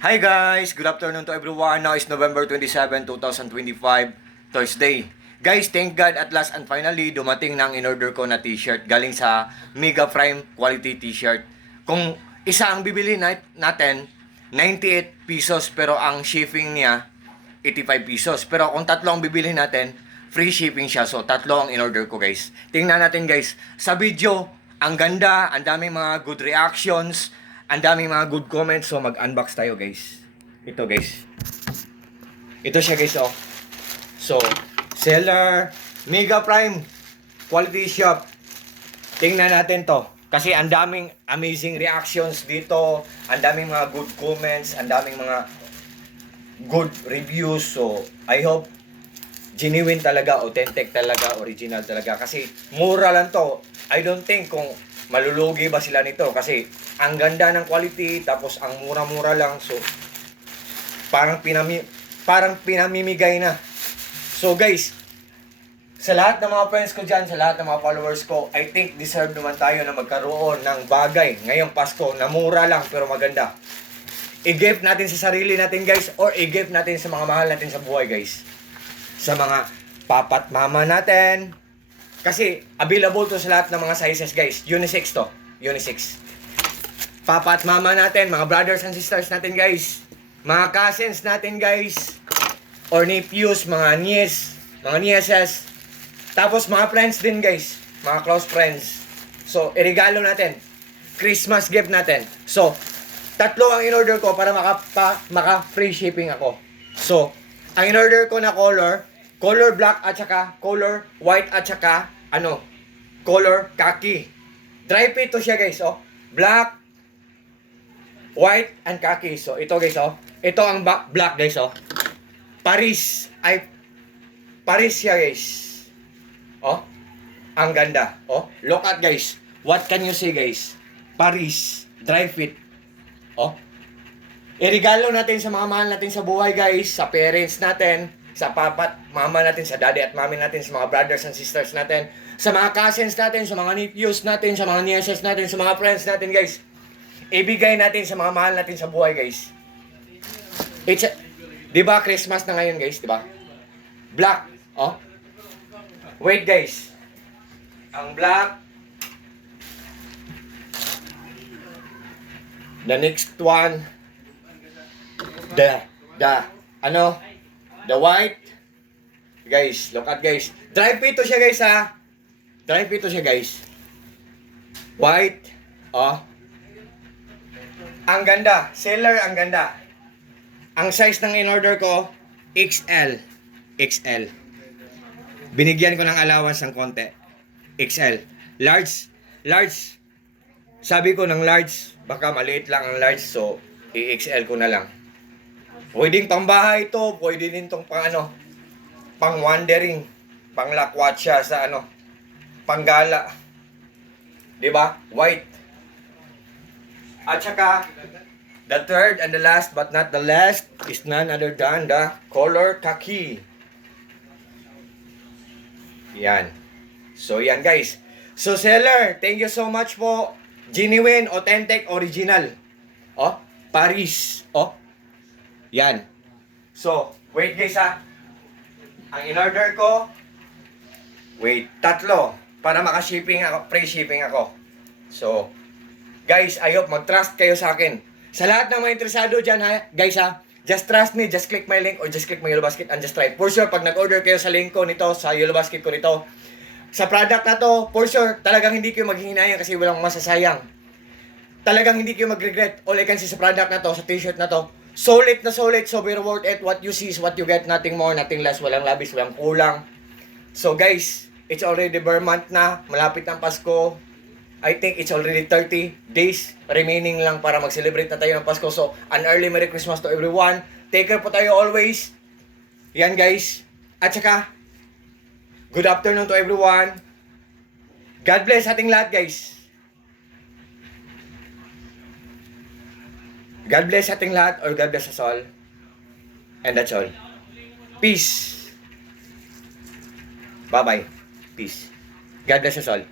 Hi guys! Good afternoon to everyone. Now is November 27, 2025, Thursday. Guys, thank God at last and finally dumating na ang in-order ko na t-shirt galing sa Mega Prime Quality t-shirt. Kung isa ang bibili natin, 98 pesos pero ang shipping niya 85 pesos. Pero kung tatlo ang bibili natin, free shipping siya. So tatlo ang in-order ko guys. Tingnan natin guys. Sa video, ang ganda, ang daming mga good reactions, ang daming mga good comments. So mag-unbox tayo guys. Ito guys. Ito siya guys oh. So, seller, Mega Prime, Quality Shop. Tingnan natin to. Kasi ang daming amazing reactions dito. Ang daming mga good comments. Ang daming mga good reviews. So, I hope genuine talaga, authentic talaga, original talaga. Kasi mura lang to. I don't think kung malulugi ba sila nito. Kasi ang ganda ng quality, tapos ang mura-mura lang. So, parang pinamimigay na. So guys, sa lahat ng mga friends ko dyan, sa lahat ng mga followers ko, I think deserve naman tayo na magkaroon ng bagay ngayong Pasko na mura lang pero maganda. I-gift natin sa sarili natin guys, or i-gift natin sa mga mahal natin sa buhay guys. Sa mga papat mama natin. Kasi available to sa lahat ng mga sizes guys. Unisex to. Unisex. Papat mama natin, mga brothers and sisters natin guys. Mga cousins natin guys. Or nephews, mga niece, mga nieces. Tapos mga friends din guys. Mga close friends. So, iregalo natin. Christmas gift natin. So, tatlo ang in-order ko para maka-free shipping ako. So, ang in-order ko na color black at saka color white at saka color khaki. Dry fit to siya guys, oh. Black, white, and khaki. So, ito guys, oh. Ito ang black guys, oh. Paris siya guys. Oh. Ang ganda, oh. Look at guys. What can you see guys? Paris, dry fit. Oh. Iregalo natin sa mga mahal natin sa buhay guys, sa parents natin, sa papat, mama natin, sa daddy at mami natin, sa mga brothers and sisters natin, sa mga cousins natin, sa mga nephews natin, sa mga nieces natin, sa mga friends natin guys. Ibigay natin sa mga mahal natin sa buhay guys. Di ba Christmas na ngayon guys, di ba? Black, oh. Wait guys. Ang black. The next one. The white. Guys, look at guys. Dry fit to siya guys ha. Dry fit to siya guys. White. Oh. Ang ganda. Seller, ang ganda. Ang size ng in-order ko, XL. XL. Binigyan ko ng allowance ng konti. XL. Large. Sabi ko ng large, baka maliit lang ang large, so i-XL ko na lang. Pwedeng pambahay to, pwede din tong pang wandering, pang lakwatsa sa panggala. 'Di ba? White. At saka the third and the last but not the last is none other than the color khaki. Yan. So yan guys. So seller, thank you so much po. Genuine, authentic, original. Oh, Paris. Oh. Yan. So, wait guys ha. Ang in-order ko, tatlo. Para maka-shipping ako, free shipping ako. So, guys, I hope mag-trust kayo sa akin. Sa lahat ng mga interesado dyan ha, guys ha, just trust me, just click my link or just click my Yellow Basket and just try. For sure, pag nag-order kayo sa link ko nito, sa Yellow Basket ko nito, sa product na to, for sure, talagang hindi kayo maghihinayang kasi walang masasayang. Talagang hindi kayo mag-regret. All I can see sa product na to, sa t-shirt na to, solid na solid, so very worth it. What you see is what you get, nothing more, nothing less, walang labis, walang kulang. So guys, it's already bare month na, malapit ng Pasko. I think it's already 30 days remaining lang para mag-celebrate na tayo ng Pasko. So, an early Merry Christmas to everyone. Take care po tayo always. Yan guys. At saka, good afternoon to everyone. God bless ating lahat guys. God bless ating lahat, or God bless us all. And that's all. Peace. Bye-bye. Peace. God bless us all.